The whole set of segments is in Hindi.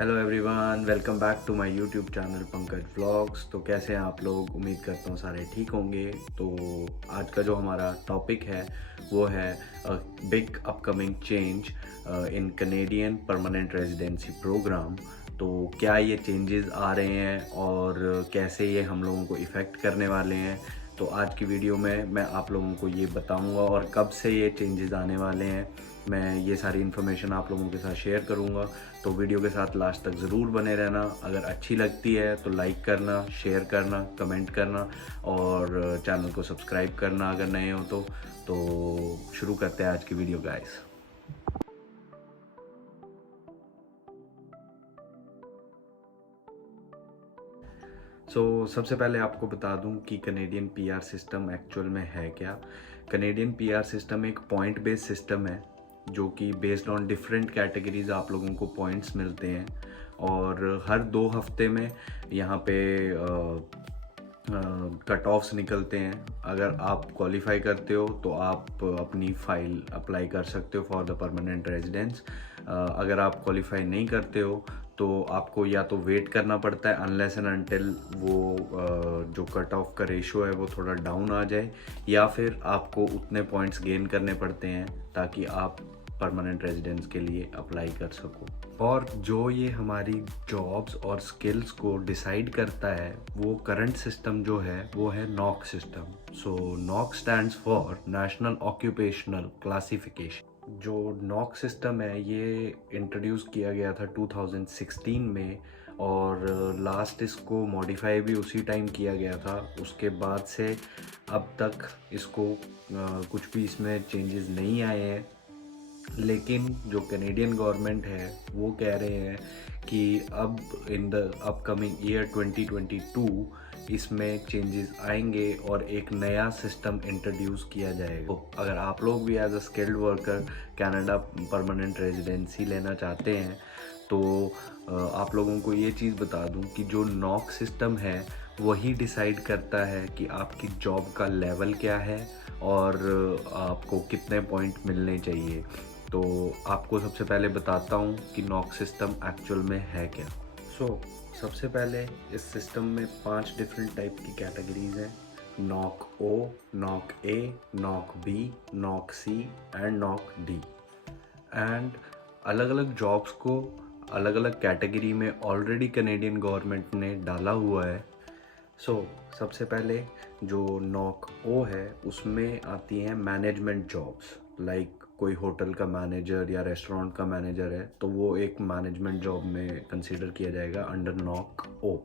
Hello everyone, welcome back to my YouTube channel Pankaj vlogs. तो कैसे हैं आप लोग? उम्मीद करता हूँ सारे ठीक होंगे। तो आज का जो हमारा टॉपिक है वो है big upcoming change in Canadian permanent residency programme. तो क्या ये चेंजेस आ रहे हैं और कैसे ये हम लोगों को इफ़ेक्ट करने वाले हैं। तो आज की वीडियो में मैं आप लोगों को ये बताऊंगा और कब से ये चेंजेस आने वाले हैं। मैं ये सारी इन्फॉर्मेशन आप लोगों के साथ शेयर करूंगा। तो वीडियो के साथ लास्ट तक ज़रूर बने रहना। अगर अच्छी लगती है तो लाइक करना, शेयर करना, कमेंट करना और चैनल को सब्सक्राइब करना अगर नए हो तो शुरू करते हैं आज की वीडियो गाइस। सबसे पहले आपको बता दूं कि कनेडियन पीआर सिस्टम एक्चुअल में है क्या। कनेडियन पीआर सिस्टम एक पॉइंट बेस्ड सिस्टम है जो कि बेस्ड ऑन डिफरेंट कैटेगरीज आप लोगों को पॉइंट्स मिलते हैं और हर 2 हफ्ते में यहाँ पे कट ऑफ्स निकलते हैं। अगर आप क्वालिफाई करते हो तो आप अपनी फ़ाइल अप्लाई कर सकते हो फॉर द परमानेंट रेजिडेंस। अगर आप क्वालिफाई नहीं करते हो तो आपको या तो वेट करना पड़ता है अनलेस एंड अनटिल वो जो कट ऑफ का रेशो है वो थोड़ा डाउन आ जाए, या फिर आपको उतने पॉइंट्स गेन करने पड़ते हैं ताकि आप परमानेंट रेजिडेंस के लिए अप्लाई कर सको। और जो ये हमारी जॉब्स और स्किल्स को डिसाइड करता है वो करंट सिस्टम जो है वो है knock system. So knock stands for national occupational classification. जो नॉक सिस्टम है ये इंट्रोड्यूस किया गया था 2016 में और लास्ट इसको मॉडिफाई भी उसी टाइम किया गया था। उसके बाद से अब तक इसको कुछ भी इसमें चेंजेस नहीं आए हैं। लेकिन जो कनेडियन गवर्नमेंट है वो कह रहे हैं कि अब इन द अपकमिंग ईयर 2022 इसमें चेंजेस आएंगे और एक नया सिस्टम इंट्रोड्यूस किया जाएगा। तो अगर आप लोग भी as a skilled worker Canada permanent residency लेना चाहते हैं तो आप लोगों को ये चीज़ बता दूं कि जो नॉक सिस्टम है वही डिसाइड करता है कि आपकी जॉब का लेवल क्या है और आपको कितने पॉइंट मिलने चाहिए। तो आपको सबसे पहले बताता हूँ कि नॉक सिस्टम एक्चुअल में है क्या। सबसे पहले इस सिस्टम में 5 डिफरेंट टाइप की कैटेगरीज हैं: NOC O, NOC A, NOC B, NOC C and NOC D. And अलग अलग जॉब्स को अलग अलग कैटेगरी में ऑलरेडी कनेडियन गवर्नमेंट ने डाला हुआ है। सबसे पहले जो नॉक ओ है उसमें आती हैं मैनेजमेंट जॉब्स। लाइक कोई होटल का मैनेजर या रेस्टोरेंट का मैनेजर है तो वो एक मैनेजमेंट जॉब में कंसीडर किया जाएगा अंडर नॉक ओ।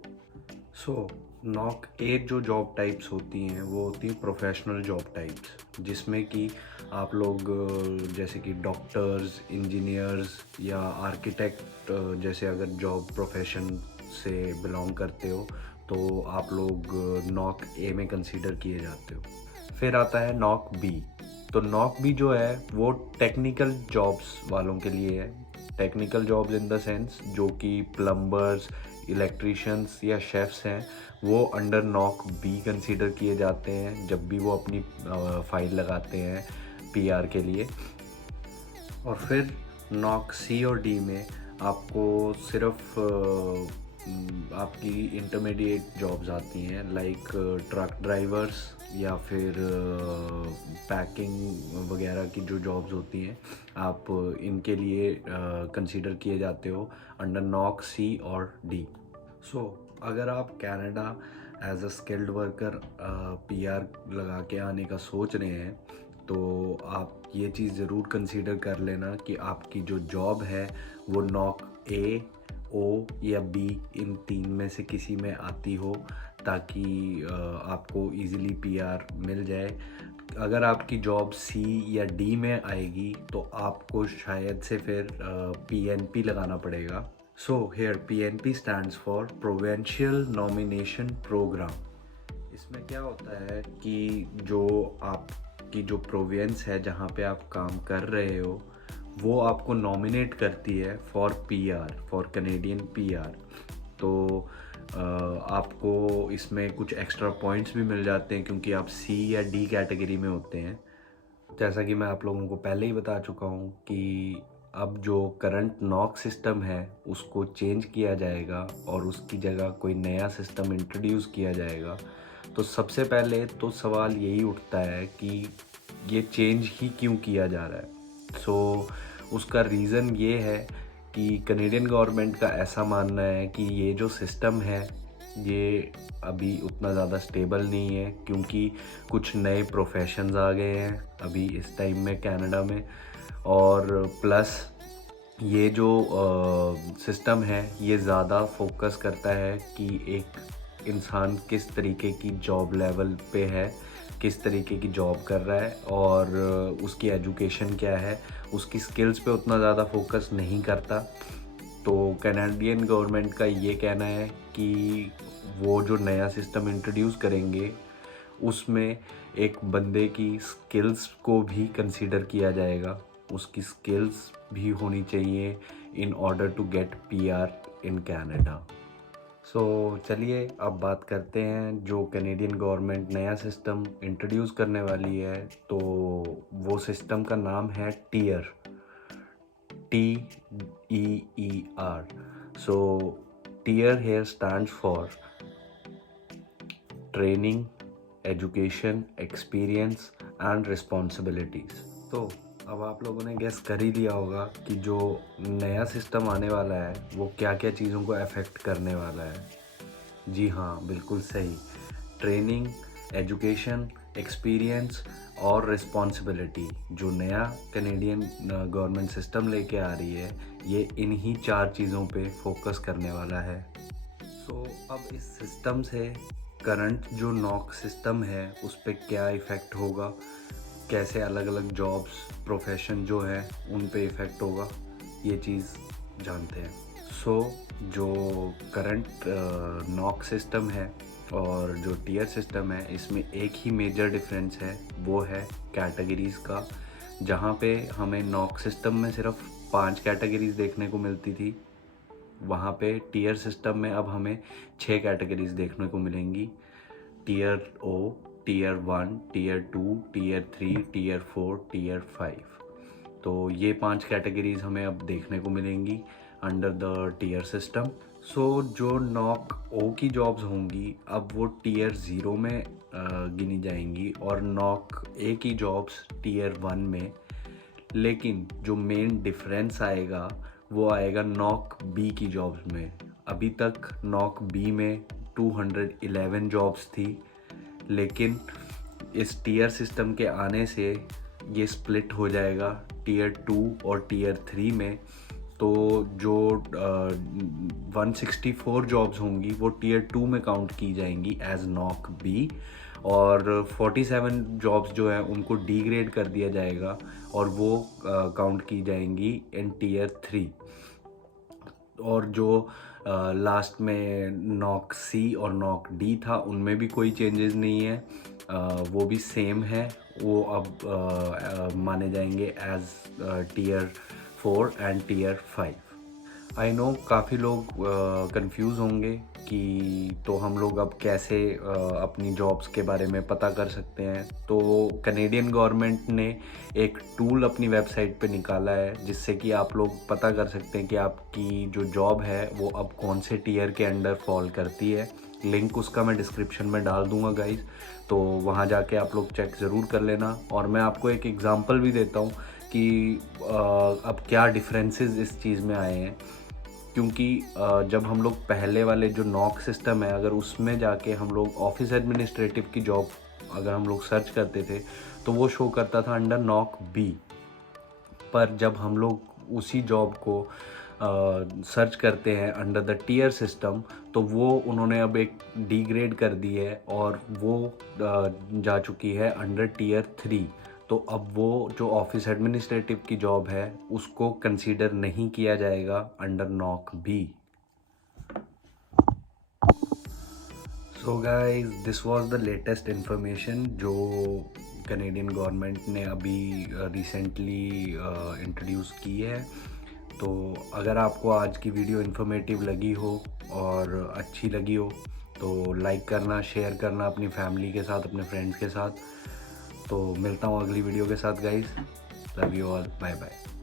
नॉक ए जो जॉब टाइप्स होती हैं वो होती हैं प्रोफेशनल जॉब टाइप्स, जिसमें कि आप लोग जैसे कि डॉक्टर्स, इंजीनियर्स या आर्किटेक्ट जैसे अगर जॉब प्रोफेशन से बिलोंग करते हो तो आप लोग नॉक ए में कंसीडर किए जाते हो। फिर आता है नॉक बी। तो नॉक बी जो है वो टेक्निकल जॉब्स वालों के लिए है। Technical jobs in the sense जो कि प्लम्बर्स, इलेक्ट्रिशियंस या शेफ्स हैं वो अंडर नॉक बी कंसीडर किए जाते हैं जब भी वो अपनी फाइल लगाते हैं पीआर के लिए। और फिर नॉक सी और डी में आपको सिर्फ आपकी इंटरमीडिएट जॉब्स आती हैं, लाइक ट्रक ड्राइवर्स या फिर पैकिंग वगैरह की जो जॉब्स होती हैं आप इनके लिए कंसीडर किए जाते हो अंडर नॉक सी और डी। अगर आप Canada as a skilled worker PR लगा के आने का सोच रहे हैं तो आप ये चीज़ ज़रूर कंसीडर कर लेना कि आपकी जो जॉब है वो नॉक ए, ओ या बी इन 3 में से किसी में आती हो ताकि आपको इजीली पीआर मिल जाए। अगर आपकी जॉब सी या डी में आएगी तो आपको शायद से फिर पीएनपी लगाना पड़ेगा। Here PNP stands for Provincial Nomination Program। इसमें क्या होता है कि जो आपकी जो प्रोविंस है जहाँ पे आप काम कर रहे हो वो आपको नॉमिनेट करती है for PR, for Canadian PR. तो आपको इसमें कुछ एक्स्ट्रा पॉइंट्स भी मिल जाते हैं क्योंकि आप सी या डी कैटेगरी में होते हैं। जैसा कि मैं आप लोगों को पहले ही बता चुका हूँ कि अब जो करंट नॉक सिस्टम है उसको चेंज किया जाएगा और उसकी जगह कोई नया सिस्टम इंट्रोड्यूस किया जाएगा, तो सबसे पहले तो सवाल यही उठता है कि ये चेंज ही क्यों किया जा रहा है। उसका रीज़न ये है कि कनेडियन गवर्नमेंट का ऐसा मानना है कि ये जो सिस्टम है ये अभी उतना ज़्यादा स्टेबल नहीं है, क्योंकि कुछ नए प्रोफेशंस आ गए हैं अभी इस टाइम में कनाडा में। और प्लस ये जो सिस्टम है ये ज़्यादा फोकस करता है कि एक इंसान किस तरीके की जॉब लेवल पे है, किस तरीके की जॉब कर रहा है और उसकी एजुकेशन क्या है, उसकी स्किल्स पे उतना ज़्यादा फोकस नहीं करता। तो कैनेडियन गवर्नमेंट का ये कहना है कि वो जो नया सिस्टम इंट्रोड्यूस करेंगे उसमें एक बंदे की स्किल्स को भी कंसीडर किया जाएगा, उसकी स्किल्स भी होनी चाहिए in order to get PR in Canada. चलिए अब बात करते हैं जो कैनेडियन गवर्नमेंट नया सिस्टम इंट्रोड्यूस करने वाली है। तो वो सिस्टम का नाम है TEER, TEER। TEER here stands for training, education, experience and responsibilities. तो अब आप लोगों ने गेस कर ही लिया होगा कि जो नया सिस्टम आने वाला है वो क्या क्या चीज़ों को अफेक्ट करने वाला है। जी हाँ, बिल्कुल सही, ट्रेनिंग, एजुकेशन, एक्सपीरियंस और रिस्पॉन्सिबिलिटी। जो नया कैनेडियन गवर्नमेंट सिस्टम लेके आ रही है ये इन्हीं 4 चीज़ों पे फोकस करने वाला है। अब इस सिस्टम से करंट जो नॉक सिस्टम है उस पर क्या इफ़ेक्ट होगा, कैसे अलग अलग जॉब्स, प्रोफेशन जो है उन पे इफ़ेक्ट होगा, ये चीज़ जानते हैं। जो करंट नॉक सिस्टम है और जो टीयर सिस्टम है इसमें एक ही मेजर डिफरेंस है, वो है कैटेगरीज़ का। जहाँ पे हमें नॉक सिस्टम में सिर्फ 5 कैटेगरीज़ देखने को मिलती थी, वहाँ पे टीयर सिस्टम में अब हमें 6 कैटेगरीज़ देखने को मिलेंगी। Tier O, tier 1, tier 2, tier 3, tier 4, tier 5। तो ये 5 कैटेगरीज़ हमें अब देखने को मिलेंगी अंडर द टीयर सिस्टम। जो नॉक ओ की जॉब्स होंगी अब वो टीयर 0 में गिनी जाएंगी और नॉक ए की जॉब्स टीयर 1 में। लेकिन जो मेन डिफरेंस आएगा वो आएगा नॉक बी की जॉब्स में। अभी तक नॉक बी में 211 जॉब्स थी, लेकिन इस टीयर सिस्टम के आने से ये स्प्लिट हो जाएगा टीयर 2 और टीयर 3 में। तो जो 164 जॉब्स होंगी वो टीयर 2 में काउंट की जाएंगी एज नॉक बी, और 47 जॉब्स जो है उनको डीग्रेड कर दिया जाएगा और वो काउंट की जाएंगी इन टीयर 3। और जो लास्ट में नॉक सी और नॉक डी था उनमें भी कोई चेंजेस नहीं है, वो भी सेम है, वो अब माने जाएंगे as TEER 4 and TEER 5। I know काफ़ी लोग कंफ्यूज होंगे कि तो हम लोग अब कैसे अपनी जॉब्स के बारे में पता कर सकते हैं। तो कैनेडियन गवर्नमेंट ने एक टूल अपनी वेबसाइट पे निकाला है जिससे कि आप लोग पता कर सकते हैं कि आपकी जो जॉब है वो अब कौन से टीयर के अंडर फॉल करती है। लिंक उसका मैं डिस्क्रिप्शन में डाल दूंगा गाइज, तो वहाँ जाके आप लोग चेक ज़रूर कर लेना। और मैं आपको एक एग्ज़ाम्पल भी देता हूँ कि अब क्या डिफरेंसेस इस चीज़ में आए हैं। क्योंकि जब हम लोग पहले वाले जो नॉक सिस्टम है अगर उसमें जाके हम लोग ऑफिस एडमिनिस्ट्रेटिव की जॉब अगर हम लोग सर्च करते थे तो वो शो करता था अंडर नॉक बी। पर जब हम लोग उसी जॉब को सर्च करते हैं अंडर द टीयर सिस्टम तो वो उन्होंने अब एक डीग्रेड कर दी है और वो जा चुकी है अंडर टीयर 3। तो अब वो जो ऑफिस एडमिनिस्ट्रेटिव की जॉब है उसको कंसीडर नहीं किया जाएगा under NOC B. So guys, this was the latest information जो कैनेडियन गवर्नमेंट ने अभी रिसेंटली इंट्रोड्यूस की है। तो अगर आपको आज की वीडियो इन्फॉर्मेटिव लगी हो और अच्छी लगी हो तो लाइक करना, शेयर करना अपनी फैमिली के साथ, अपने फ्रेंड्स के साथ। तो मिलता हूँ अगली वीडियो के साथ guys. Love you all, bye bye.